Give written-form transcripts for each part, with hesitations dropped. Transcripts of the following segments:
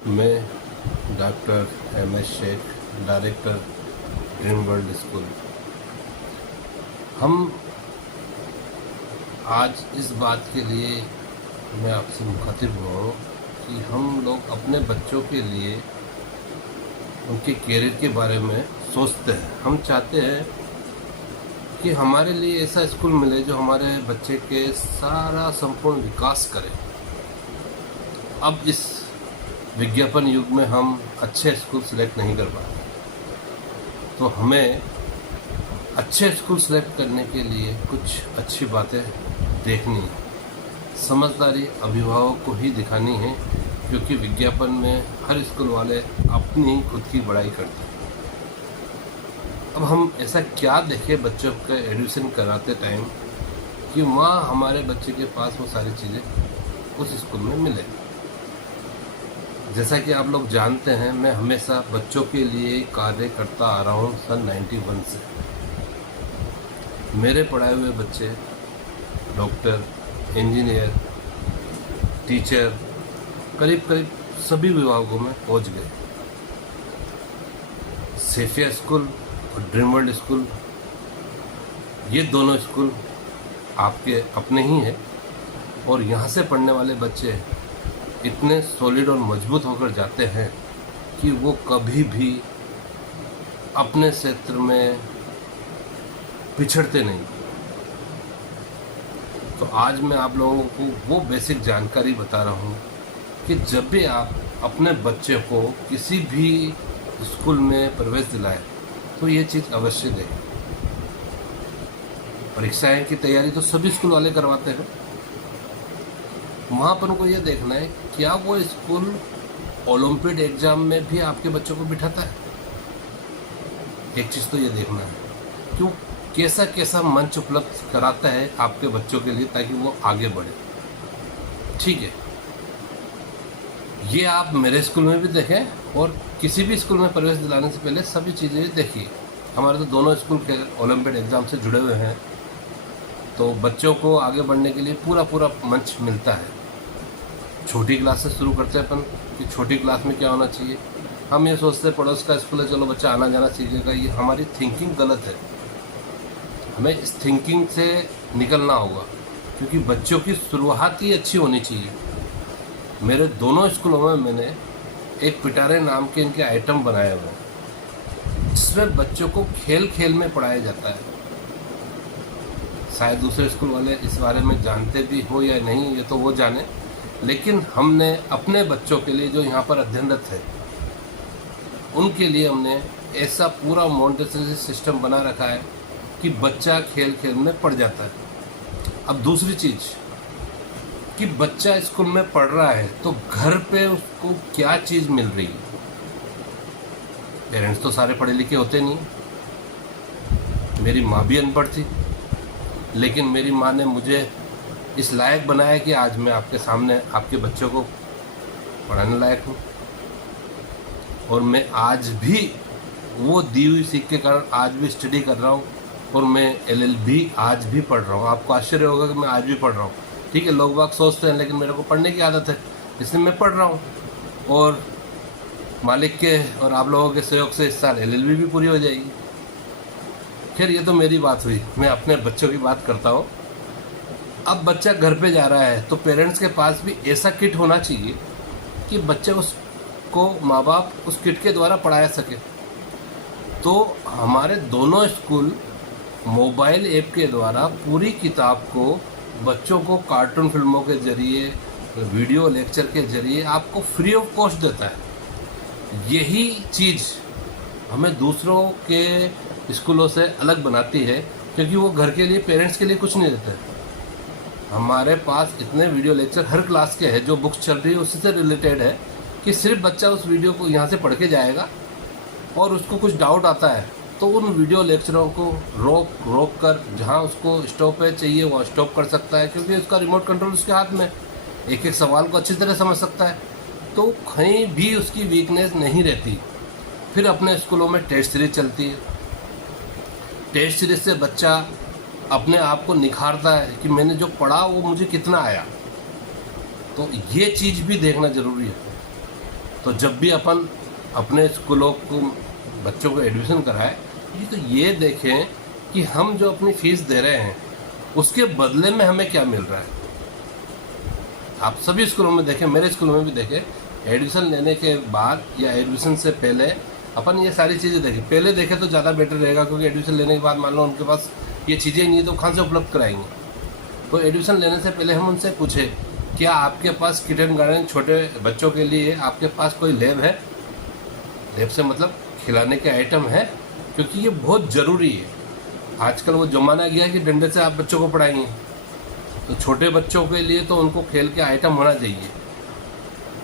मैं doctor MS. Sheikh, director dream world school. हम आज इस बात के लिए मैं आपसे मुखातिब हुआ हूँ कि हम लोग अपने बच्चों के लिए उनके कैरियर के बारे में सोचते हैं। हम चाहते हैं कि हमारे लिए ऐसा स्कूल मिले जो हमारे बच्चे के सारा संपूर्ण विकास करे। अब इस विज्ञापन युग में हम अच्छे स्कूल सेलेक्ट नहीं कर पाते, तो हमें अच्छे स्कूल सेलेक्ट करने के लिए कुछ अच्छी बातें देखनी है। समझदारी अभिभावक को ही दिखानी है, क्योंकि विज्ञापन में हर स्कूल वाले अपनी ही खुद की बड़ाई करते हैं। अब हम ऐसा क्या देखें बच्चों का एडमिशन कराते टाइम कि वहाँ हमारे बच्चे के पास वो सारी चीज़ें उस स्कूल में मिले। जैसा कि आप लोग जानते हैं, मैं हमेशा बच्चों के लिए कार्य करता आ रहा हूँ सन 91 से। मेरे पढ़ाए हुए बच्चे डॉक्टर, इंजीनियर, टीचर करीब करीब सभी विभागों में पहुँच गए। सेफिया स्कूल और ड्रीम वर्ल्ड स्कूल, ये दोनों स्कूल आपके अपने ही हैं, और यहाँ से पढ़ने वाले बच्चे इतने सॉलिड और मजबूत होकर जाते हैं कि वो कभी भी अपने क्षेत्र में पिछड़ते नहीं। तो आज मैं आप लोगों को वो बेसिक जानकारी बता रहा हूँ कि जब भी आप अपने बच्चे को किसी भी स्कूल में प्रवेश दिलाएं तो ये चीज़ अवश्य दें। परीक्षाएं की तैयारी तो सभी स्कूल वाले करवाते हैं। वहाँ पर उनको ये देखना है क्या वो स्कूल ओलंपियाड एग्जाम में भी आपके बच्चों को बिठाता है। एक चीज़ तो ये देखना है कि वो कैसा कैसा मंच उपलब्ध कराता है आपके बच्चों के लिए, ताकि वो आगे बढ़े। ठीक है, ये आप मेरे स्कूल में भी देखें और किसी भी स्कूल में प्रवेश दिलाने से पहले सभी चीज़ें देखिए। हमारे तो दोनों स्कूल के ओलंपियाड एग्जाम से जुड़े हुए हैं, तो बच्चों को आगे बढ़ने के लिए पूरा मंच मिलता है। छोटी क्लास से शुरू करते हैं अपन कि छोटी क्लास में क्या होना चाहिए। हम ये सोचते हैं पड़ोस का स्कूल है, चलो बच्चा आना जाना सीखेगा। ये हमारी थिंकिंग गलत है। हमें इस थिंकिंग से निकलना होगा, क्योंकि बच्चों की शुरुआत ही अच्छी होनी चाहिए। मेरे दोनों स्कूलों में मैंने एक पिटारे नाम के इनके आइटम बनाए हुए हैं, जिसमें बच्चों को खेल खेल में पढ़ाया जाता है। शायद दूसरे स्कूल वाले इस बारे में जानते भी हो या नहीं, ये तो वो जाने, लेकिन हमने अपने बच्चों के लिए जो यहाँ पर अध्ययनरत है उनके लिए हमने ऐसा पूरा मॉन्टेसरी सिस्टम बना रखा है कि बच्चा खेल खेल में पढ़ जाता है। अब दूसरी चीज़ कि बच्चा स्कूल में पढ़ रहा है तो घर पे उसको क्या चीज़ मिल रही है। पेरेंट्स तो सारे पढ़े लिखे होते नहीं। मेरी माँ भी अनपढ़ थी, लेकिन मेरी माँ ने मुझे इस लायक बनाया कि आज मैं आपके सामने आपके बच्चों को पढ़ाने लायक हूँ। और मैं आज भी वो दी हुई सीख के कारण आज भी स्टडी कर रहा हूँ, और मैं LLB आज भी पढ़ रहा हूँ। आपको आश्चर्य होगा कि मैं आज भी पढ़ रहा हूँ। ठीक है, लोग बाग सोचते हैं, लेकिन मेरे को पढ़ने की आदत है, इसलिए मैं पढ़ रहा हूँ। और मालिक के और आप लोगों के सहयोग से इस साल LLB भी पूरी हो जाएगी। खैर, ये तो मेरी बात हुई, मैं अपने बच्चों की बात करता हूँ। अब बच्चा घर पे जा रहा है तो पेरेंट्स के पास भी ऐसा किट होना चाहिए कि बच्चे उसको माँ बाप उस किट के द्वारा पढ़ाया सके। तो हमारे दोनों स्कूल मोबाइल ऐप के द्वारा पूरी किताब को बच्चों को कार्टून फिल्मों के जरिए, वीडियो लेक्चर के जरिए आपको फ्री ऑफ कॉस्ट देता है। यही चीज़ हमें दूसरों के स्कूलों से अलग बनाती है, क्योंकि वो घर के लिए, पेरेंट्स के लिए कुछ नहीं देते। हमारे पास इतने वीडियो लेक्चर हर क्लास के हैं, जो बुक्स चल रही है उसी से रिलेटेड है, कि सिर्फ बच्चा उस वीडियो को यहाँ से पढ़ के जाएगा और उसको कुछ डाउट आता है तो उन वीडियो लेक्चरों को रोक कर जहाँ उसको स्टॉप है चाहिए वो स्टॉप कर सकता है, क्योंकि उसका रिमोट कंट्रोल उसके हाथ में, एक एक सवाल को अच्छी तरह समझ सकता है। तो कहीं भी उसकी वीकनेस नहीं रहती। फिर अपने स्कूलों में टेस्ट सीरीज चलती है। टेस्ट सीरीज से बच्चा अपने आप को निखारता है कि मैंने जो पढ़ा वो मुझे कितना आया। तो ये चीज़ भी देखना ज़रूरी है। तो जब भी अपन अपने स्कूलों को बच्चों को एडमिशन कराए तो ये देखें कि हम जो अपनी फीस दे रहे हैं उसके बदले में हमें क्या मिल रहा है। आप सभी स्कूलों में देखें, मेरे स्कूल में भी देखें, एडमिशन लेने के बाद या एडमिशन से पहले अपन ये सारी चीज़ें देखें। पहले देखें तो ज़्यादा बेटर रहेगा, क्योंकि एडमिशन लेने के बाद मान लो उनके पास ये चीज़ें नहीं है तो कहाँ से उपलब्ध कराएंगे। तो एडमिशन लेने से पहले हम उनसे पूछें, क्या आपके पास किचन गार्डन छोटे बच्चों के लिए आपके पास कोई लैब है? लैब से मतलब खिलाने के आइटम है, क्योंकि ये बहुत ज़रूरी है। आजकल वो ज़माना गया है कि डंडे से आप बच्चों को पढ़ाएंगे, तो छोटे बच्चों के लिए तो उनको खेल के आइटम होना चाहिए।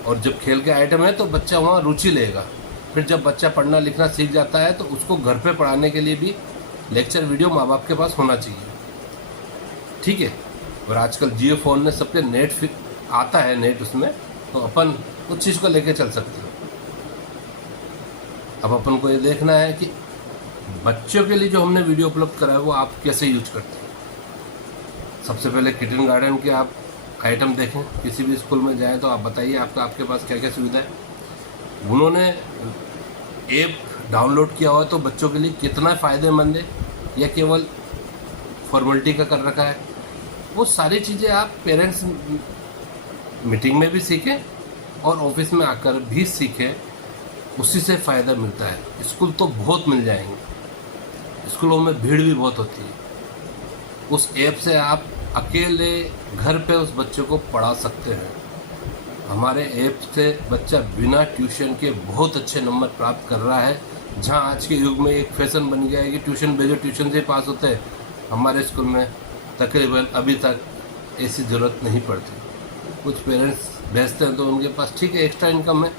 और जब खेल के आइटम है तो बच्चा वहाँ रुचि लेगा। फिर जब बच्चा पढ़ना लिखना सीख जाता है तो उसको घर पे पढ़ाने के लिए भी लेक्चर वीडियो माँ बाप के पास होना चाहिए, ठीक है। और आजकल जियो फ़ोन में सबके नेट आता है, नेट उसमें, तो अपन उस चीज़ को लेके चल सकते हैं। अब अपन को ये देखना है कि बच्चों के लिए जो हमने वीडियो उपलब्ध करा है वो आप कैसे यूज करते हैं। सबसे पहले किचन गार्डन के आप आइटम देखें, किसी भी स्कूल में जाएं तो आप बताइए आपके पास क्या क्या सुविधा है। उन्होंने ऐप डाउनलोड किया हुआ तो बच्चों के लिए कितना फ़ायदेमंद है या केवल फॉर्मेलिटी का कर रखा है, वो सारी चीज़ें आप पेरेंट्स मीटिंग में भी सीखें और ऑफिस में आकर भी सीखें, उसी से फ़ायदा मिलता है। स्कूल तो बहुत मिल जाएंगे, स्कूलों में भीड़ भी बहुत होती है। उस ऐप से आप अकेले घर पे उस बच्चे को पढ़ा सकते हैं। हमारे ऐप से बच्चा बिना ट्यूशन के बहुत अच्छे नंबर प्राप्त कर रहा है। जहां आज के युग में एक फैशन बन गया है कि ट्यूशन भेजो, ट्यूशन से पास होते हैं, हमारे स्कूल में तकरीबन अभी तक ऐसी ज़रूरत नहीं पड़ती। कुछ पेरेंट्स भेजते हैं तो उनके पास ठीक है एक्स्ट्रा इनकम है,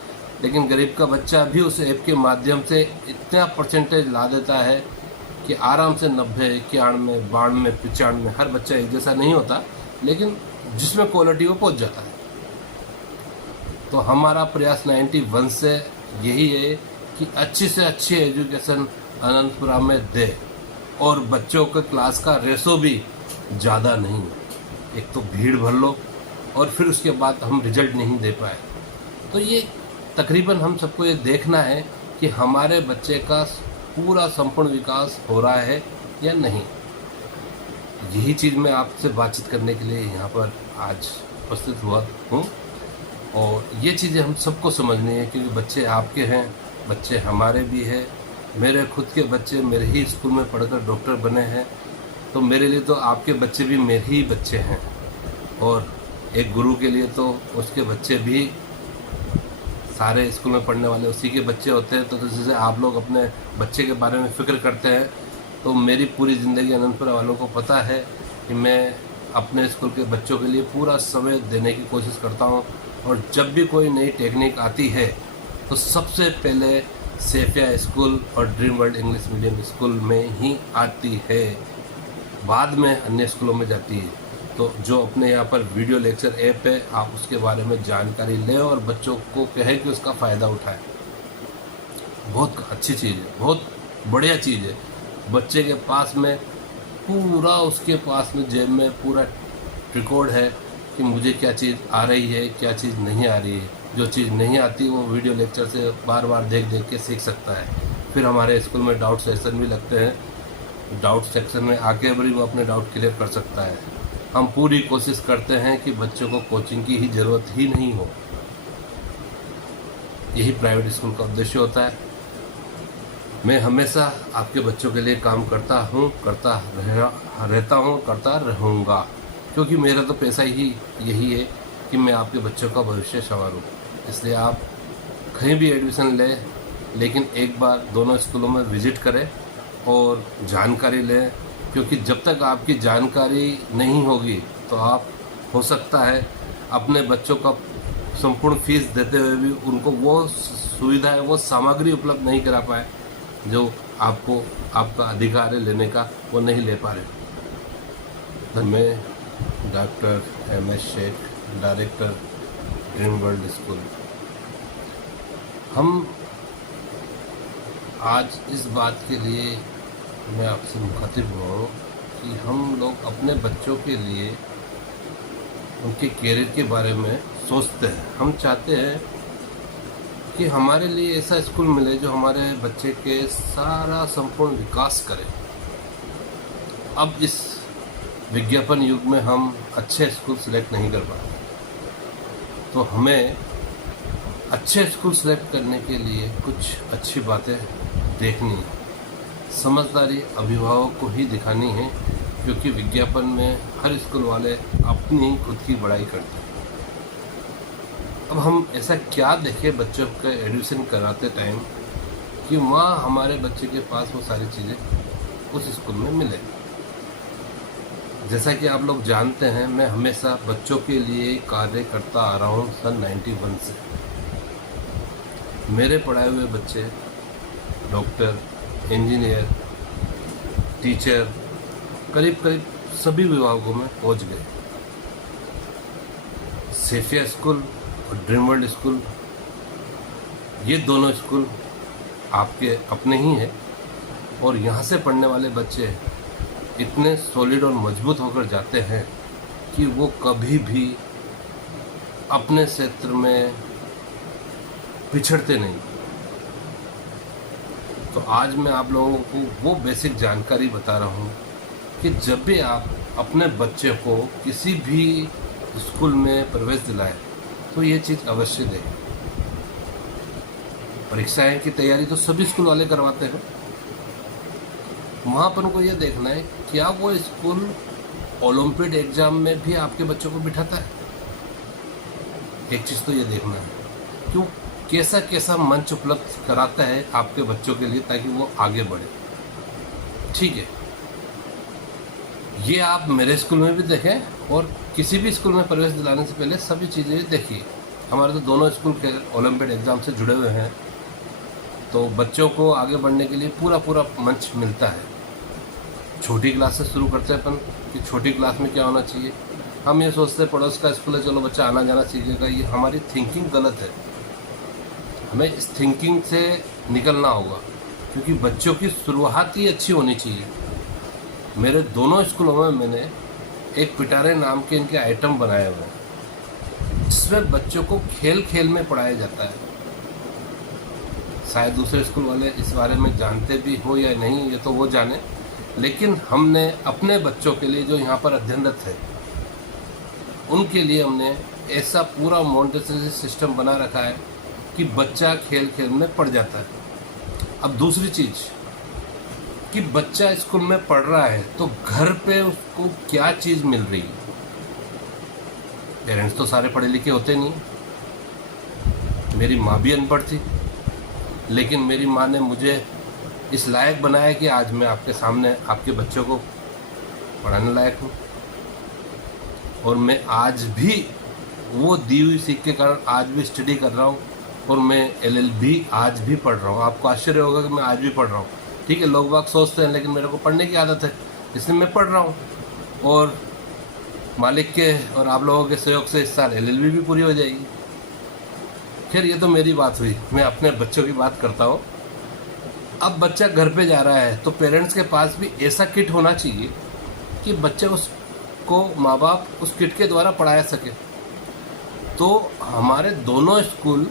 लेकिन गरीब का बच्चा भी उस ऐप के माध्यम से इतना परसेंटेज ला देता है कि आराम से 90, 91, 92, 95, हर बच्चा एक जैसा नहीं होता, लेकिन जिसमें क्वालिटी वो पहुंच जाता है। तो हमारा प्रयास 91 से यही है कि अच्छी से अच्छी एजुकेशन अनंतपुरा में दे, और बच्चों के क्लास का रेशो भी ज़्यादा नहीं। एक तो भीड़ भर लो और फिर उसके बाद हम रिजल्ट नहीं दे पाए। तो ये तकरीबन हम सबको ये देखना है कि हमारे बच्चे का पूरा संपूर्ण विकास हो रहा है या नहीं। यही चीज़ मैं आपसे बातचीत करने के लिए यहाँ पर आज उपस्थित हुआ हूँ, और ये चीज़ें हम सबको समझनी है, क्योंकि बच्चे आपके हैं, बच्चे हमारे भी हैं। मेरे खुद के बच्चे मेरे ही स्कूल में पढ़कर डॉक्टर बने हैं, तो मेरे लिए तो आपके बच्चे भी मेरे ही बच्चे हैं, और एक गुरु के लिए तो उसके बच्चे भी सारे स्कूल में पढ़ने वाले उसी के बच्चे होते हैं। तो जैसे आप लोग अपने बच्चे के बारे में फ़िक्र करते हैं, तो मेरी पूरी ज़िंदगी अनंतपुरा वालों को पता है कि मैं अपने स्कूल के बच्चों के लिए पूरा समय देने की कोशिश करता हूँ। और जब भी कोई नई टेक्निक आती है तो सबसे पहले सेफिया स्कूल और dream world English medium school में ही आती है, बाद में अन्य स्कूलों में जाती है। तो जो अपने यहाँ पर वीडियो लेक्चर ऐप है, आप उसके बारे में जानकारी लें और बच्चों को कहें कि उसका फ़ायदा उठाएं। बहुत अच्छी चीज़ है, बहुत बढ़िया चीज़ है। बच्चे के पास में पूरा, उसके पास में जेब में पूरा रिकॉर्ड है कि मुझे क्या चीज़ आ रही है, क्या चीज़ नहीं आ रही है। जो चीज़ नहीं आती वो वीडियो लेक्चर से बार बार देख देख के सीख सकता है। फिर हमारे स्कूल में डाउट सेक्शन भी लगते हैं, डाउट सेक्शन में आके भी वो अपने डाउट क्लियर कर सकता है। हम पूरी कोशिश करते हैं कि बच्चों को कोचिंग की ही ज़रूरत ही नहीं हो। यही प्राइवेट स्कूल का उद्देश्य होता है। मैं हमेशा आपके बच्चों के लिए काम करता हूँ, रहता हूँ, करता रहूँगा, क्योंकि मेरा तो पैसा ही यही है कि मैं आपके बच्चों का भविष्य संवारूँ। इसलिए आप कहीं भी एडमिशन लें, लेकिन एक बार दोनों स्कूलों में विज़िट करें और जानकारी लें, क्योंकि जब तक आपकी जानकारी नहीं होगी तो आप हो सकता है अपने बच्चों का संपूर्ण फीस देते हुए भी उनको वो सुविधाएं, वो सामग्री उपलब्ध नहीं करा पाए जो आपको आपका अधिकार है लेने का, वो नहीं ले पा रहे। मैं doctor MS Sheikh, director dream world school. हम आज इस बात के लिए मैं आपसे मुखातिब हुआ हूँ कि हम लोग अपने बच्चों के लिए उनके कैरियर के बारे में सोचते हैं। हम चाहते हैं कि हमारे लिए ऐसा स्कूल मिले जो हमारे बच्चे के सारा संपूर्ण विकास करे। अब इस विज्ञापन युग में हम अच्छे स्कूल सिलेक्ट नहीं कर पाते, तो हमें अच्छे स्कूल सेलेक्ट करने के लिए कुछ अच्छी बातें देखनी है। समझदारी अभिभावक को ही दिखानी है, क्योंकि विज्ञापन में हर स्कूल वाले अपनी खुद की बड़ाई करते हैं। अब हम ऐसा क्या देखें बच्चों का एडमिशन कराते टाइम कि वहाँ हमारे बच्चे के पास वो सारी चीज़ें उस स्कूल में मिले। जैसा कि आप लोग जानते हैं, मैं हमेशा बच्चों के लिए कार्य करता आ रहा हूँ सन 91 से। मेरे पढ़ाए हुए बच्चे डॉक्टर, इंजीनियर, टीचर करीब करीब सभी विभागों में पहुँच गए। सेफिया स्कूल और ड्रीम वर्ल्ड स्कूल, ये दोनों स्कूल आपके अपने ही हैं, और यहाँ से पढ़ने वाले बच्चे इतने सॉलिड और मजबूत होकर जाते हैं कि वो कभी भी अपने क्षेत्र में पिछड़ते नहीं। तो आज मैं आप लोगों को वो बेसिक जानकारी बता रहा हूँ कि जब भी आप अपने बच्चे को किसी भी स्कूल में प्रवेश दिलाएं तो ये चीज़ अवश्य दें। परीक्षाएं की तैयारी तो सभी स्कूल वाले करवाते हैं, वहाँ पर उनको ये देखना है क्या वो स्कूल ओलंपियाड एग्जाम में भी आपके बच्चों को बिठाता है। एक चीज़ तो ये देखना है क्यों कैसा कैसा मंच उपलब्ध कराता है आपके बच्चों के लिए, ताकि वो आगे बढ़े। ठीक है, ये आप मेरे स्कूल में भी देखें और किसी भी स्कूल में प्रवेश दिलाने से पहले सभी चीज़ें देखिए। हमारे तो दोनों स्कूल के ओलंपियाड एग्ज़ाम से जुड़े हुए हैं, तो बच्चों को आगे बढ़ने के लिए पूरा पूरा मंच मिलता है। छोटी क्लास से शुरू करते हैं अपन कि छोटी क्लास में क्या होना चाहिए। हम ये सोचते हैं पड़ोस का स्कूल है, चलो बच्चा आना जाना सीखेगा। ये हमारी थिंकिंग गलत है। हमें इस थिंकिंग से निकलना होगा, क्योंकि बच्चों की शुरुआत ही अच्छी होनी चाहिए। मेरे दोनों स्कूलों में मैंने एक पिटारे नाम के इनके आइटम बनाए हुए हैं, जिसमें बच्चों को खेल खेल में पढ़ाया जाता है। शायद दूसरे स्कूल वाले इस बारे में जानते भी हो या नहीं, ये तो वो जाने, लेकिन हमने अपने बच्चों के लिए जो यहाँ पर अध्ययनरत है उनके लिए हमने ऐसा पूरा मॉन्टेसरी सिस्टम बना रखा है कि बच्चा खेल खेल में पढ़ जाता है। अब दूसरी चीज़ कि बच्चा स्कूल में पढ़ रहा है तो घर पे उसको क्या चीज़ मिल रही है। पेरेंट्स तो सारे पढ़े लिखे होते नहीं। मेरी माँ भी अनपढ़ थी, लेकिन मेरी माँ ने मुझे इस लायक बनाया कि आज मैं आपके सामने आपके बच्चों को पढ़ाने लायक हूँ। और मैं आज भी वो दी हुई सीख के कारण आज भी स्टडी कर रहा हूँ, और मैं LLB आज भी पढ़ रहा हूँ। आपको आश्चर्य होगा कि मैं आज भी पढ़ रहा हूँ। ठीक है, लोग बाग सोचते हैं, लेकिन मेरे को पढ़ने की आदत है, इसलिए मैं पढ़ रहा हूँ। और मालिक के और आप लोगों के सहयोग से इस साल LLB भी पूरी हो जाएगी। खैर, ये तो मेरी बात हुई, मैं अपने बच्चों की बात करता हूँ। अब बच्चा घर पे जा रहा है तो पेरेंट्स के पास भी ऐसा किट होना चाहिए कि बच्चे उसको माँ बाप उस किट के द्वारा पढ़ाया सके। तो हमारे दोनों स्कूल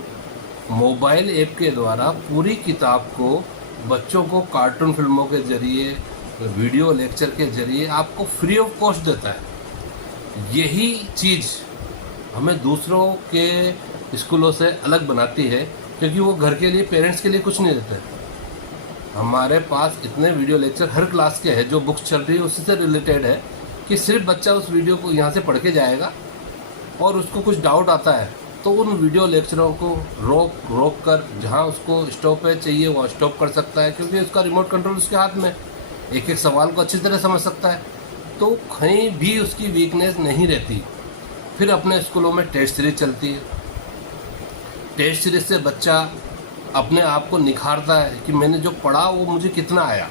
मोबाइल ऐप के द्वारा पूरी किताब को बच्चों को कार्टून फिल्मों के जरिए, वीडियो लेक्चर के जरिए आपको फ्री ऑफ कॉस्ट देता है। यही चीज़ हमें दूसरों के स्कूलों से अलग बनाती है, क्योंकि वो घर के लिए, पेरेंट्स के लिए कुछ नहीं देते। हमारे पास इतने वीडियो लेक्चर हर क्लास के हैं, जो बुक्स चल रही है उसी से रिलेटेड है, कि सिर्फ बच्चा उस वीडियो को यहाँ से पढ़ के जाएगा और उसको कुछ डाउट आता है तो उन वीडियो लेक्चरों को रोक कर जहाँ उसको स्टॉप है चाहिए वो स्टॉप कर सकता है, क्योंकि उसका रिमोट कंट्रोल उसके हाथ में, एक एक सवाल को अच्छी तरह समझ सकता है। तो कहीं भी उसकी वीकनेस नहीं रहती। फिर अपने स्कूलों में टेस्ट सीरीज चलती है। टेस्ट सीरीज से बच्चा अपने आप को निखारता है कि मैंने जो पढ़ा वो मुझे कितना आया।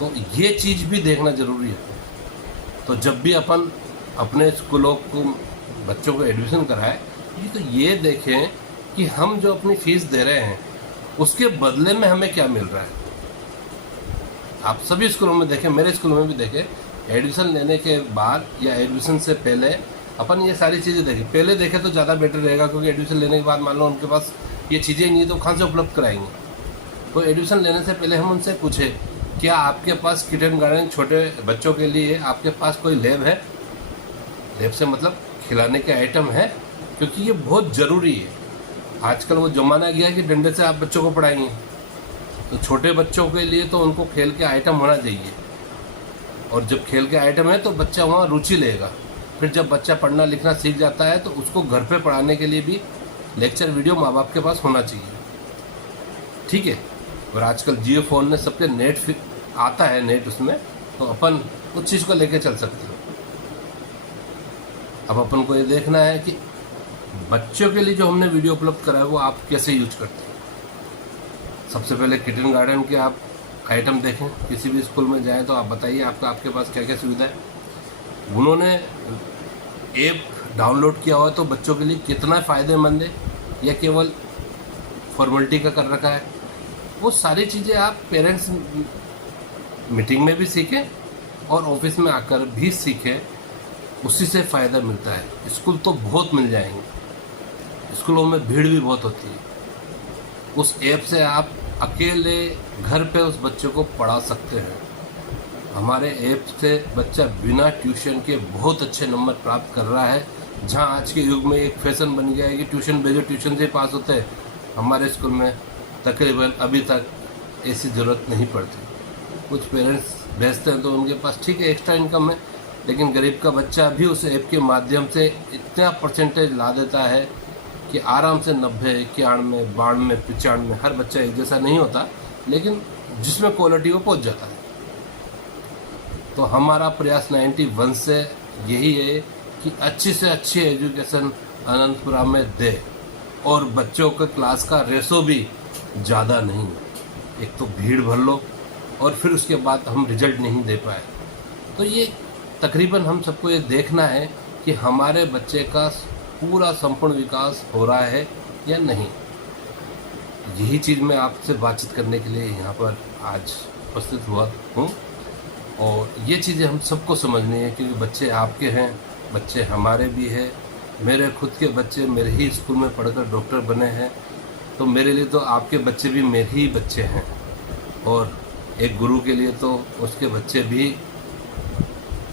तो ये चीज़ भी देखना ज़रूरी है। तो जब भी अपन अपने स्कूलों को बच्चों को एडमिशन कराए, तो ये देखें कि हम जो अपनी फ़ीस दे रहे हैं उसके बदले में हमें क्या मिल रहा है। आप सभी स्कूलों में देखें, मेरे स्कूल में भी देखें, एडमिशन लेने के बाद या एडमिशन से पहले अपन ये सारी चीज़ें देखें। पहले देखें तो ज़्यादा बेटर रहेगा, क्योंकि एडमिशन लेने के बाद मान लो उनके पास ये चीज़ें नहीं तो कहाँ से उपलब्ध कराएंगे। तो एडमिशन लेने से पहले हम उनसे पूछे, क्या आपके पास किचन गार्डन छोटे बच्चों के लिए आपके पास कोई लैब है? लैब से मतलब खिलाने के आइटम है, क्योंकि ये बहुत ज़रूरी है। आजकल वो ज़माना गया कि डंडे से आप बच्चों को पढ़ाएंगे, तो छोटे बच्चों के लिए तो उनको खेल के आइटम होना चाहिए। और जब खेल के आइटम है तो बच्चा वहाँ रुचि लेगा। फिर जब बच्चा पढ़ना लिखना सीख जाता है तो उसको घर पे पढ़ाने के लिए भी लेक्चर वीडियो माँ बाप के पास होना चाहिए, ठीक है। और आजकल जियो फ़ोन में सबके नेट आता है, नेट उसमें, तो अपन उस चीज़ को लेके चल सकते हैं। अब अपन को ये देखना है कि बच्चों के लिए जो हमने वीडियो उपलब्ध करा है वो आप कैसे यूज करते हैं। सबसे पहले किचन गार्डन के आप आइटम देखें, किसी भी स्कूल में जाएं तो आप बताइए आपके पास क्या क्या सुविधा है। उन्होंने ऐप डाउनलोड किया हुआ तो बच्चों के लिए कितना फ़ायदेमंद है या केवल फॉर्मेलिटी का कर रखा है, वो सारी चीज़ें आप पेरेंट्स मीटिंग में भी सीखें और ऑफिस में आकर भी सीखें, उसी से फ़ायदा मिलता है। स्कूल तो बहुत मिल जाएंगे, स्कूलों में भीड़ भी बहुत होती है। उस ऐप से आप अकेले घर पे उस बच्चे को पढ़ा सकते हैं। हमारे ऐप से बच्चा बिना ट्यूशन के बहुत अच्छे नंबर प्राप्त कर रहा है। जहां आज के युग में एक फैशन बन गया है कि ट्यूशन भेजो, ट्यूशन से पास होते हैं, हमारे स्कूल में तकरीबन अभी तक ऐसी ज़रूरत नहीं पड़ती। कुछ पेरेंट्स भेजते हैं तो उनके पास ठीक है एक्स्ट्रा इनकम है, लेकिन गरीब का बच्चा भी उस ऐप के माध्यम से इतना परसेंटेज ला देता है कि आराम से 90, 91, 92, 95, हर बच्चा एक जैसा नहीं होता, लेकिन जिसमें क्वालिटी वो पहुंच जाता है। तो हमारा प्रयास 91 से यही है कि अच्छी से अच्छी एजुकेशन अनंतपुरा में दे, और बच्चों के क्लास का रेशो भी ज़्यादा नहीं। एक तो भीड़ भर लो और फिर उसके बाद हम रिजल्ट नहीं दे पाए। तो ये तकरीबन हम सबको ये देखना है कि हमारे बच्चे का पूरा संपूर्ण विकास हो रहा है या नहीं। यही चीज़ मैं आपसे बातचीत करने के लिए यहाँ पर आज उपस्थित हुआ हूँ, और ये चीज़ें हम सबको समझनी है, क्योंकि बच्चे आपके हैं, बच्चे हमारे भी हैं। मेरे खुद के बच्चे मेरे ही स्कूल में पढ़कर डॉक्टर बने हैं, तो मेरे लिए तो आपके बच्चे भी मेरे ही बच्चे हैं, और एक गुरु के लिए तो उसके बच्चे भी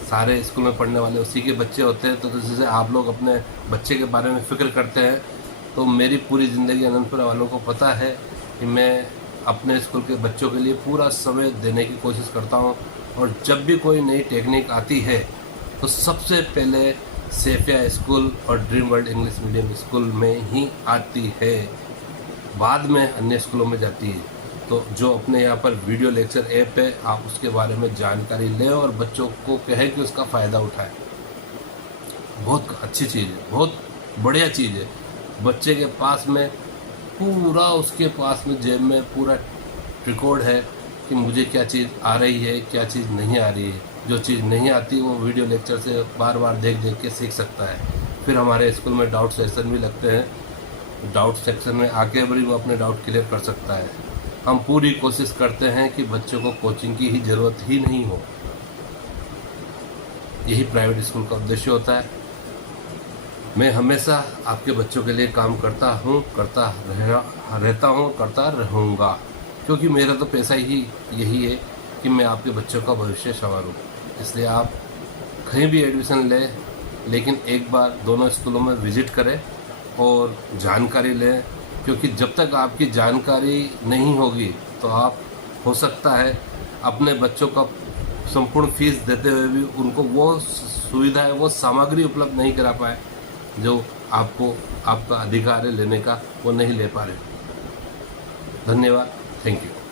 सारे स्कूल में पढ़ने वाले उसी के बच्चे होते हैं। तो जैसे आप लोग अपने बच्चे के बारे में फ़िक्र करते हैं, तो मेरी पूरी ज़िंदगी अनंतपुरा वालों को पता है कि मैं अपने स्कूल के बच्चों के लिए पूरा समय देने की कोशिश करता हूँ। और जब भी कोई नई टेक्निक आती है तो सबसे पहले सेफिया स्कूल और dream world English medium school में ही आती है, बाद में अन्य स्कूलों में जाती है। तो जो अपने यहाँ पर वीडियो लेक्चर ऐप है, आप उसके बारे में जानकारी लें और बच्चों को कहें कि उसका फ़ायदा उठाएं। बहुत अच्छी चीज़ है, बहुत बढ़िया चीज़ है। बच्चे के पास में पूरा, उसके पास में जेब में पूरा रिकॉर्ड है कि मुझे क्या चीज़ आ रही है, क्या चीज़ नहीं आ रही है। जो चीज़ नहीं आती वो वीडियो लेक्चर से बार बार देख देख के सीख सकता है। फिर हमारे स्कूल में डाउट सेशन भी लगते हैं, डाउट सेक्शन में आके भी वो अपने डाउट क्लियर कर सकता है। हम पूरी कोशिश करते हैं कि बच्चों को कोचिंग की ही ज़रूरत ही नहीं हो। यही प्राइवेट स्कूल का उद्देश्य होता है। मैं हमेशा आपके बच्चों के लिए काम करता हूँ, रहता हूँ, करता रहूँगा, क्योंकि मेरा तो पैसा ही यही है कि मैं आपके बच्चों का भविष्य संवारूँ। इसलिए आप कहीं भी एडमिशन लें, लेकिन एक बार दोनों स्कूलों में विज़िट करें और जानकारी लें, क्योंकि जब तक आपकी जानकारी नहीं होगी तो आप हो सकता है अपने बच्चों का संपूर्ण फीस देते हुए भी उनको वो सुविधाएं, वो सामग्री उपलब्ध नहीं करा पाए जो आपको आपका अधिकार है लेने का, वो नहीं ले पा रहे। धन्यवाद, थैंक यू।